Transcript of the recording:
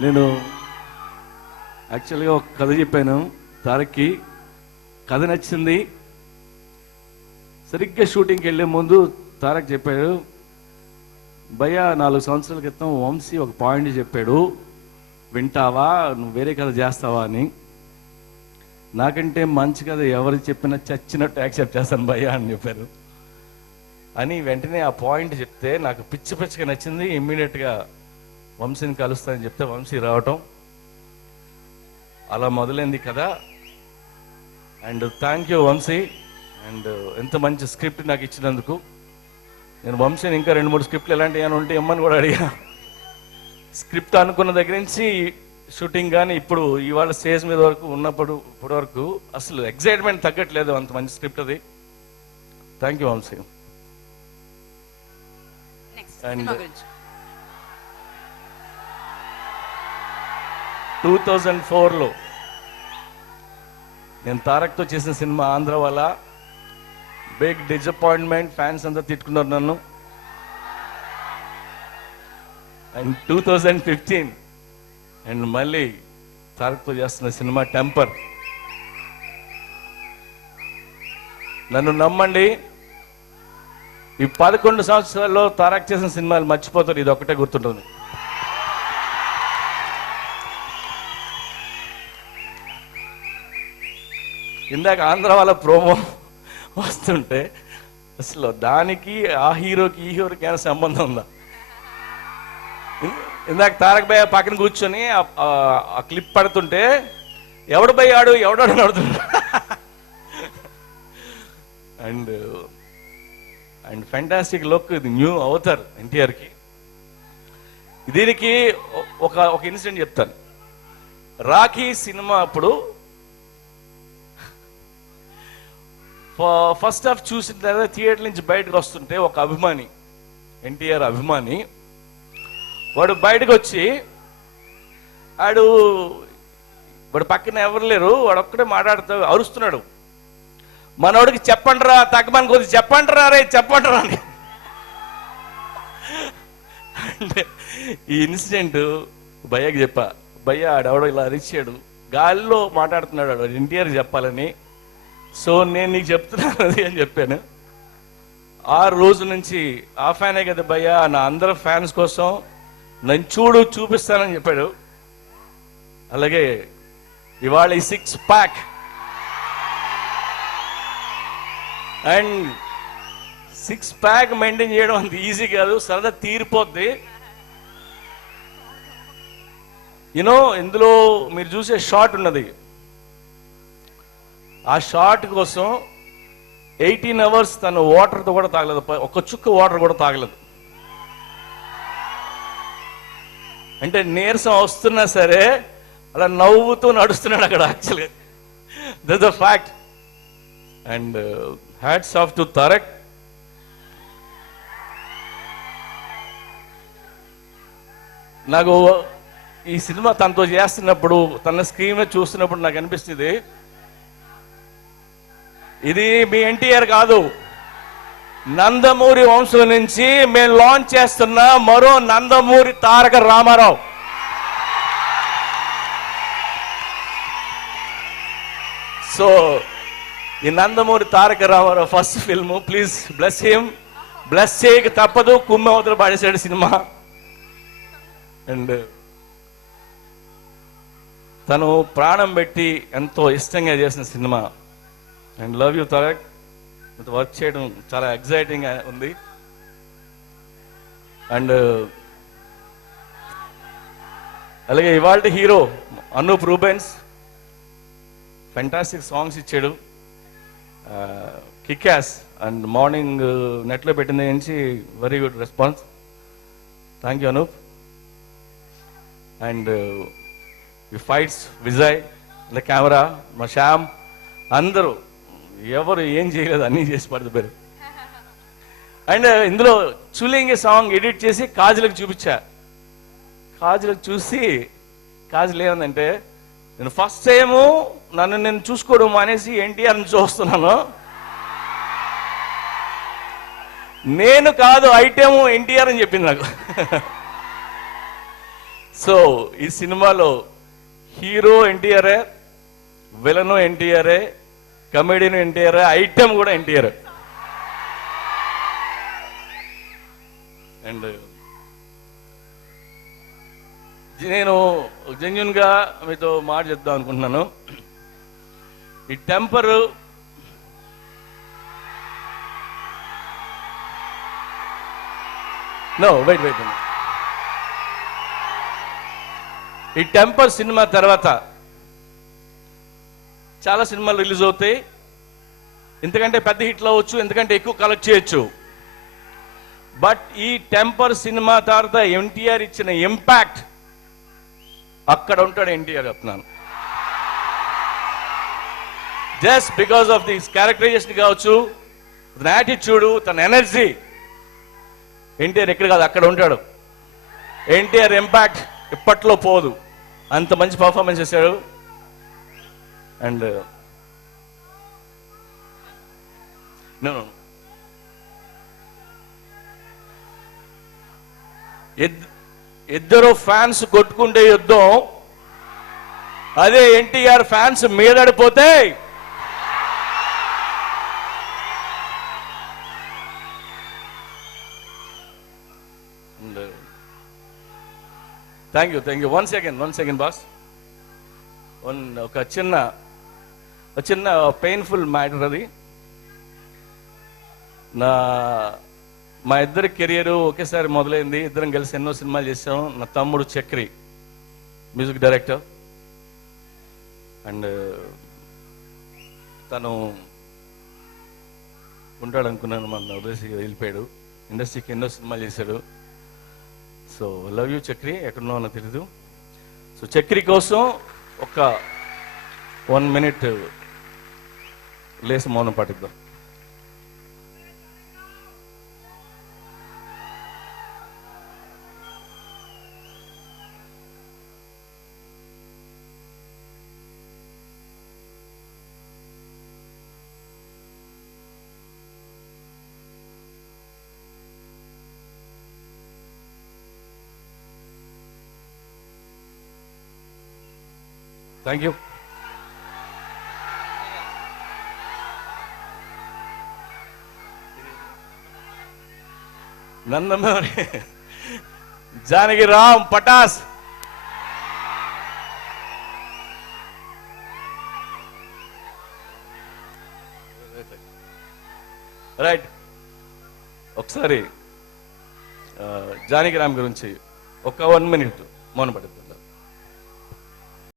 నేను యాక్చువల్గా ఒక కథ చెప్పాను తారక్కి. కథ నచ్చింది. సరిగ్గా షూటింగ్కి వెళ్ళే ముందు తారక్ చెప్పాడు, భయ్యా 4 సంవత్సరాల క్రితం వంశీ ఒక పాయింట్ చెప్పాడు, వింటావా, నువ్వు వేరే కథ చేస్తావా అని. నాకంటే మంచి కథ ఎవరు చెప్పినా చచ్చినట్టు యాక్సెప్ట్ చేస్తాను భయ్యా అని చెప్పారు. అని వెంటనే ఆ పాయింట్ చెప్తే నాకు పిచ్చి పిచ్చిగా నచ్చింది. ఇమ్మీడియట్గా వంశీని కలుస్తానని చెప్తే వంశీ రావటం, అలా మొదలైంది కదా. And thank you Vamshi. And ఎంత మంచి స్క్రిప్ట్ నాకు ఇచ్చినందుకు. నేను వంశీని ఇంకా 2-3 స్క్రిప్ట్లు ఎలాంటివి అని ఉంటే ఇమ్మని కూడా అడిగా. స్క్రిప్ట్ అనుకున్న దగ్గర నుంచి షూటింగ్ కానీ ఇప్పుడు ఇవాళ స్టేజ్ మీద వరకు ఉన్నప్పుడు ఇప్పటి వరకు అసలు ఎగ్జైట్మెంట్ తగ్గట్లేదు, అంత మంచి స్క్రిప్ట్ అది. Thank you Vamshi. అండ్ 2004లో నేను తారక్తో చేసిన సినిమా ఆంధ్ర వాళ్ళ బిగ్ డిసప్పాయింట్మెంట్. ఫ్యాన్స్ అంతా తిట్టుకున్నారు నన్ను. అండ్ 2015 అండ్ మళ్ళీ తారక్తో చేస్తున్న సినిమా టెంపర్. నన్ను నమ్మండి, ఈ 11 సంవత్సరాల్లో తారక్ చేసిన సినిమాలు మర్చిపోతారు, ఇది ఒకటే గుర్తుంటుంది. ఇందాక ఆంధ్ర వాళ్ళ ప్రోమో వస్తుంటే అసలు దానికి ఆ హీరోకి ఈ హీరోకి ఏమైనా సంబంధం ఉందా? ఇందాక తారక్ భయ్య పక్కన కూర్చొని ఆ క్లిప్ పడుతుంటే ఎవడు భయ్యాడు ఎవడాడు నడుతున్నాడు. And and fantastic look. ఇది న్యూ అవతార్ ఎన్టీఆర్కి. దీనికి ఒక ఇన్సిడెంట్ చెప్తాను. రాఖీ సినిమా అప్పుడు ఫస్ట్ హాఫ్ చూసిన తర్వాత థియేటర్ నుంచి బయటకు వస్తుంటే ఒక అభిమాని, ఎన్టీఆర్ అభిమాని, వాడు బయటకు వచ్చి వాడు పక్కన ఎవరు లేరు, వాడు ఒక్కడే మాట్లాడుతూ అరుస్తున్నాడు, మనోడికి చెప్పండిరా, తగ్గమని కొద్ది చెప్పండిరా రే చెప్పండిరా అని. అంటే ఈ ఇన్సిడెంట్ భయ్యకి చెప్పా, భయ్య ఆడెవడో ఇలా అరిచాడు, గాలిలో మాట్లాడుతున్నాడు వాడు ఎన్టీఆర్ చెప్పాలని, సో నేను నీకు చెప్తున్నాను అది అని చెప్పాను. ఆ రోజు నుంచి ఆ ఫ్యానే కదా భయ్య, నా అందరు ఫ్యాన్స్ కోసం నన్ను చూపిస్తానని చెప్పాడు. అలాగే ఇవాళ ఈ 6 ప్యాక్ అండ్ 6 ప్యాక్ మెయింటైన్ చేయడం అంత ఈజీ కాదు, సరదా తీరిపోద్ది. యూనో ఇందులో మీరు చూసే షాట్ ఉన్నది, ఆ షాట్ కోసం 18 అవర్స్ తను వాటర్తో కూడా తాగలేదు, ఒక్క చుక్క వాటర్ కూడా తాగలేదు. అంటే నీరసం వస్తున్నా సరే అలా నవ్వుతూ నడుస్తున్నాడు అక్కడ. యాక్చువల్గా that's the fact. And hats off to Tarak. నాకు ఈ సినిమా తనతో చేస్తున్నప్పుడు, తన స్క్రీన్ మీద చూస్తున్నప్పుడు నాకు అనిపిస్తుంది, ఇది మీ ఎన్టీఆర్ కాదు, నందమూరి వంశం నుంచి మేము లాంచ్ చేస్తున్న మరో నందమూరి తారక రామారావు. సో ఈ Nandamuri Taraka Ramarao first film, please bless him. Bless చేయక తప్పదు, కుమ్మె అవతల పాడేశాడు సినిమా. అండ్ తను ప్రాణం పెట్టి ఎంతో ఇష్టంగా చేసిన సినిమా. And love you Tarak. Work చేయడం చాలా ఎగ్జైటింగ్ ఉంది. అండ్ అలాగే ఇవాళ hero Anup Rubens fantastic songs ఇచ్చాడు, కిక్యాస్. అండ్ మార్నింగ్ నెట్లో పెట్టిన నుంచి very good response. Thank you Anup. And fights Vijay, camera మా శ్యామ్, అందరూ ఎవరు ఏం చేయలేదు, అన్నీ చేసి పడుతున్నారు. అండ్ ఇందులో చులింగి సాంగ్ ఎడిట్ చేసి కాజలకు చూపించా. కాజలకు చూసి కాజల్ ఏమందంటే, నేను ఫస్ట్ టైము నన్ను నేను చూసుకోవడం అనేసి ఎన్టీఆర్ని చూస్తున్నాను, నేను కాదు ఐటెము ఎన్టీఆర్ అని చెప్పింది నాకు. సో ఈ సినిమాలో హీరో ఎన్టీఆర్ఏ, విలను ఎన్టీఆర్ఏ, కమెడియన్ ఎన్టీఆర్, ఐటమ్ కూడా ఎన్టీఆర్. అండ్ నేను జెన్యున్ గా మీతో మాట చెప్దాం అనుకుంటున్నాను. ఈ టెంపర్ వెయిట్ ఈ టెంపర్ సినిమా తర్వాత చాలా సినిమాలు రిలీజ్ అవుతాయి. ఎందుకంటే పెద్ద హిట్లు అవ్వచ్చు, ఎందుకంటే ఎక్కువ కలెక్ట్ చేయొచ్చు. బట్ ఈ టెంపర్ సినిమా తర్వాత ఎన్టీఆర్ ఇచ్చిన ఇంపాక్ట్ అక్కడ ఉంటాడు ఎన్టీఆర్ చెప్తున్నాను. Just because of this characterization కావచ్చు, తన యాటిట్యూడ్, తన ఎనర్జీ, ఎన్టీఆర్ ఎక్కడ కాదు అక్కడ ఉంటాడు. ఎన్టీఆర్ ఇంపాక్ట్ ఇప్పట్లో పోదు. అంత మంచి పర్ఫార్మెన్స్ చేశాడు. అండ్ ఇద్దరు ఫ్యాన్స్ కొట్టుకుంటే యుద్ధం, అదే ఎన్టీఆర్ ఫ్యాన్స్ మీదడిపోతే thank you one second boss. ఒక చిన్న పెయిన్ఫుల్ మ్యాటర్ అది. మా ఇద్దరి కెరియర్ ఒకేసారి మొదలైంది. ఇద్దరం కలిసి ఎన్నో సినిమాలు చేసాం. నా తమ్ముడు చక్రి మ్యూజిక్ డైరెక్టర్. అండ్ తను ఉంటాడు అనుకున్నాను, మన వదిలేసి వెళ్ళిపోయాడు. ఇండస్ట్రీకి ఎన్నో సినిమాలు చేశాడు. సో లవ్ యూ చక్రి, ఎక్కడున్నావు నాకు తెలీదు. సో చక్రి కోసం ఒక 1 minute లేసి మౌనం పాటిద్దాం. Thank you. Nandamuri Janaki Ram Pataas. Right, ఒకసారి జానకి రామ్ గురించి ఒక 1 minute మౌనం పడుతుంది.